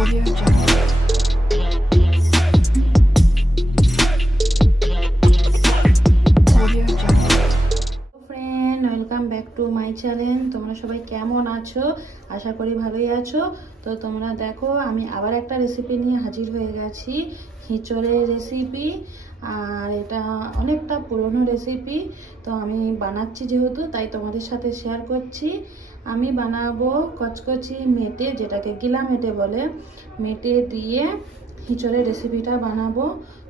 Audio Jungle. Audio Jungle. Friend, welcome back to my channel. তোমরা সবাই কেমন আছো? আশা করি ভালোই আছো। তো তোমরা দেখো, আমি আবার একটা রেসিপি নিয়ে হাজির হয়ে গেছি, হিঁচড়ের রেসিপি। আর এটা অনেকটা পুরনো রেসিপি, তো আমি বানাচ্ছি যেহেতু, তাই তোমাদের সাথে শেয়ার করছি। আমি বানাবো কচকচি মেটে, যেটাকে গিলা মেটে বলে, মেটে দিয়ে হিঁচড়ের রেসিপিটা বানাবো।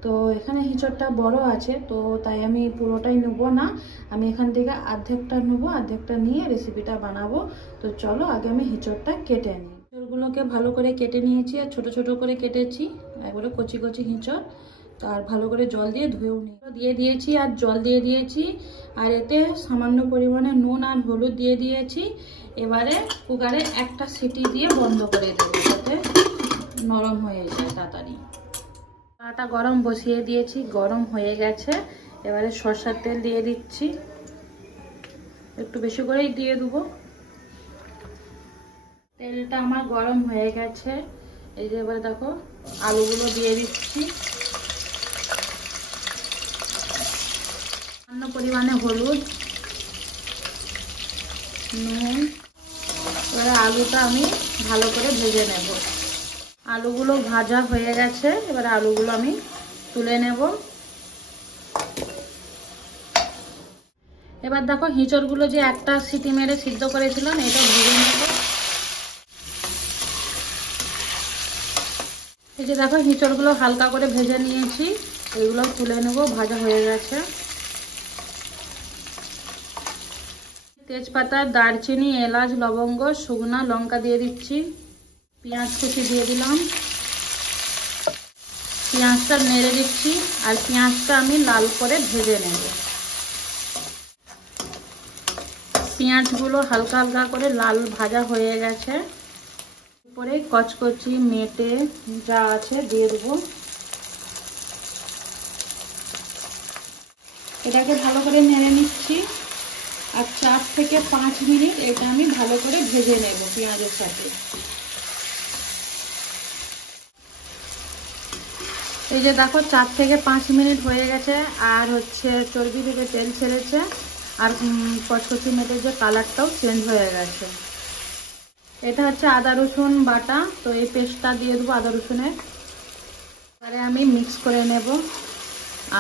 তো এখানে হিঁচড়টা বড় আছে, তো তাই আমি পুরোটাই নেবো না, আমি এখান থেকে অর্ধেকটা নেবো, অর্ধেকটা নিয়ে রেসিপিটা বানাবো। তো চলো আগে আমি হিঁচড়টা কেটে নিই। হিঁচড়গুলোকে ভালো করে কেটে নিয়েছি, আর ছোট ছোট করে কেটেছি, একবারে কচি কচি হিঁচড়। তো আর ভালো করে জল দিয়ে ধুয়েও দিয়ে দিয়েছি, আর জল দিয়ে দিয়েছি, আর এতে সামান্য পরিমাণে নুন আর হলুদ দিয়ে দিয়েছি। এবারে কুকারে একটা সিটি দিয়ে বন্ধ করে দেবো, যাতে নরম হয়ে যায় তাড়াতাড়ি। কড়াটা গরম বসিয়ে দিয়েছি, গরম হয়ে গেছে। এবারে সরষের তেল দিয়ে দিচ্ছি, একটু বেশি করেই দিয়ে দেবো। তেলটা আমার গরম হয়ে গেছে। এই যে এবারে দেখো, আলুগুলো দিয়ে দিচ্ছি, সামান্য পরিমাণে হলুদ, নুন। এবারে আলুটা আমি ভালো করে ভেজে নেব। আলুগুলো ভাজা হয়ে গেছে, এবারে আলুগুলো আমি তুলে নেব। এবার দেখো, হিঁচড়গুলো যে একটা সিটি মেরে সিদ্ধ করেছিলাম, এটা ভেজে নেব। এই যে দেখো, হিঁচড়গুলো হালকা করে ভেজে নিয়েছি, এগুলো তুলে নেব, ভাজা হয়ে গেছে। তেজপাতা, দারচিনি, এলাচ, লবঙ্গ, শুকনো লঙ্কা দিয়ে দিচ্ছি। পেঁয়াজ কুচি দিয়ে দিলাম, পেঁয়াজটা নেড়ে দিচ্ছি, আর পেঁয়াজটা আমি লাল করে ভেজে নেব। পেঁয়াজগুলো হালকা হালকা করে লাল ভাজা হয়ে গেছে। এরপরে কচকচি মেটে যা আছে দিয়ে দেবো। এটাকে ভালো করে নেড়ে নিচ্ছি, আর 4 থেকে 5 মিনিট এটা আমি ভালো করে ভেজে নেব পেঁয়াজের সাথে। এই যে দেখো, 4 থেকে 5 মিনিট হয়ে গেছে, আর চর্বি থেকে তেল ছেড়েছে, আর কচকচি মেটের যে কালারটাও চেঞ্জ হয়ে গেছে। এটা হচ্ছে আদা রসুন বাটা, তো এই পেস্টটা দিয়ে দেবো আদা রসুনের। এবারে আমি মিক্স করে নেব,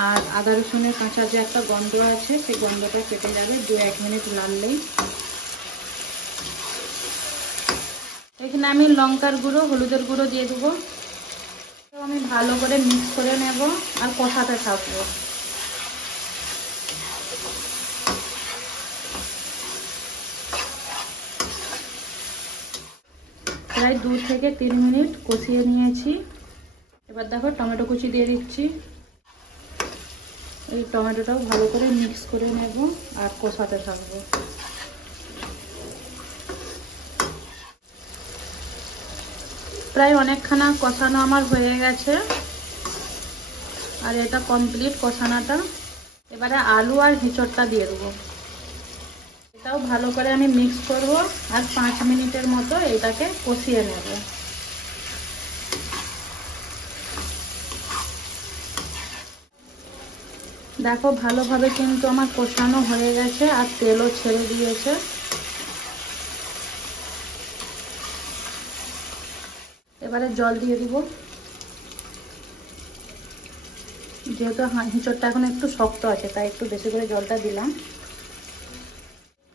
আর আদা রসুনের কাঁচা যে একটা গন্ধ আছে, সেই গন্ধটা কেটে যাবে 2-1 মিনিট নাড়লেই। এখানে আমি লঙ্কার গুঁড়ো, হলুদের গুঁড়ো দিয়ে দেবো। আমি ভালো করে মিক্স করে নেব, আর কষাতে থাকবো। প্রায় 2 থেকে 3 মিনিট কষিয়ে নিয়েছি। এবার দেখো, টমেটো কুচি দিয়ে দিচ্ছি। এই টমেটোটাও ভালো করে মিক্স করে নেব, আর কষাতে থাকবো। প্রায় অনেকখানা কষানো আমার হয়ে গেছে, আর এটা কমপ্লিট কষানোটা। এবারে আলু আর হিঁচড়টা দিয়ে দেবো। এটাও ভালো করে আমি মিক্স করব, আর 5 মিনিটের মতো এটাকে কষিয়ে নেব। দেখো, ভালোভাবে কিন্তু আমার কষানো হয়ে গেছে, আর তেলও ছেড়ে দিয়েছে। এবারে জল দিয়ে দিব, যেহেতু হিঁচড়টা এখন একটু শক্ত আছে, তাই একটু বেশি করে জলটা দিলাম।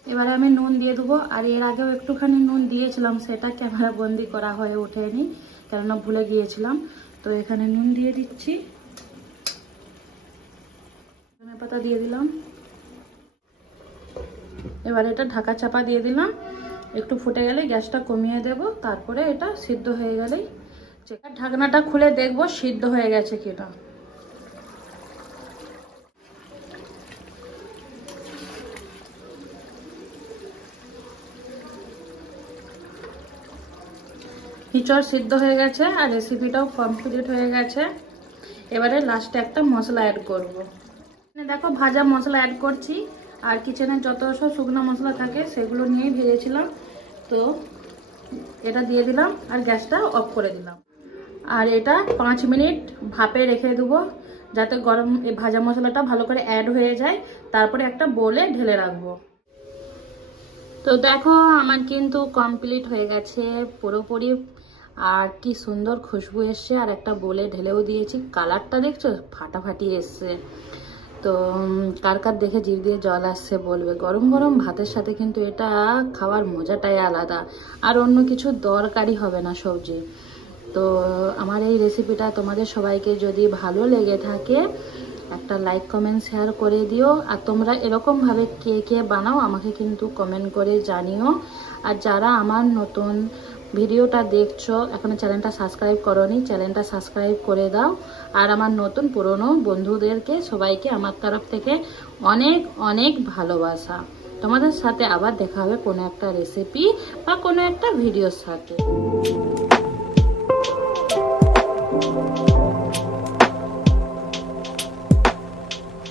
এবারে আমি নুন দিয়ে দেবো, আর এর আগেও একটুখানি নুন দিয়েছিলাম, সেটা ক্যামেরা বন্দি করা হয়ে ওঠেনি, কেননা ভুলে গিয়েছিলাম। তো এখানে নুন দিয়ে দিচ্ছি, ধনে পাতা দিয়ে দিলাম। এবার এটা ঢাকা চাপা দিয়ে দিলাম, একটু ফুটে গেলে গ্যাসটা কমিয়ে দেব, তারপরে এটা সিদ্ধ হয়ে গেলেই ঢাকনাটা খুলে দেখবো সিদ্ধ হয়ে গেছে কিনা। হিঁচড় সিদ্ধ হয়ে গেছে, আর রেসিপিটাও কমপ্লিট হয়ে গেছে। এবারে লাস্টে একটা মশলা অ্যাড করব। দেখো, ভাজা মশলা অ্যাড করছি, আর কিচেনে যত সব শুকনো মশলা থাকে সেগুলো নিয়েই ভেজেছিলাম। তো এটা দিয়ে দিলাম আর গ্যাসটা অফ করে দিলাম। আর এটা 5 মিনিট ভাপে রেখে দেবো যাতে গরম ভাজা মশলাটা ভালো করে অ্যাড হয়ে যায়। তারপরে একটা বোলে ঢেলে রাখবো। তো দেখো আমার কিন্তু কমপ্লিট হয়ে গেছে পুরোপুরি। আর কি সুন্দর খুশবু এসছে। আর একটা বোলে ঢেলেও দিয়েছি। কালারটা দেখছো ফাটাফাটি এসছে। তো কার কার দেখে জিভ দিয়ে জল আসছে বলবে। গরম গরম ভাতের সাথে কিন্তু এটা খাওয়ার মজাটাই আলাদা। আর অন্য কিছু দরকারই হবে না সবজি। তো আমার এই রেসিপিটা তোমাদের সবাইকে যদি ভালো লেগে থাকে একটা লাইক কমেন্ট শেয়ার করে দিও। আর তোমরা এরকমভাবে কে কে বানাও আমাকে কিন্তু কমেন্ট করে জানিও। আর যারা আমার নতুন ভিডিওটা দেখছো এখনো চ্যানেলটা সাবস্ক্রাইব করোনি, চ্যানেলটা সাবস্ক্রাইব করে দাও। আর আমার নতুন পুরনো বন্ধুদেরকে সবাইকে আমার তরফ থেকে অনেক অনেক ভালোবাসা। তোমাদের সাথে আবার দেখা হবে কোনো একটা রেসিপি বা কোনো একটা ভিডিওর সাথে।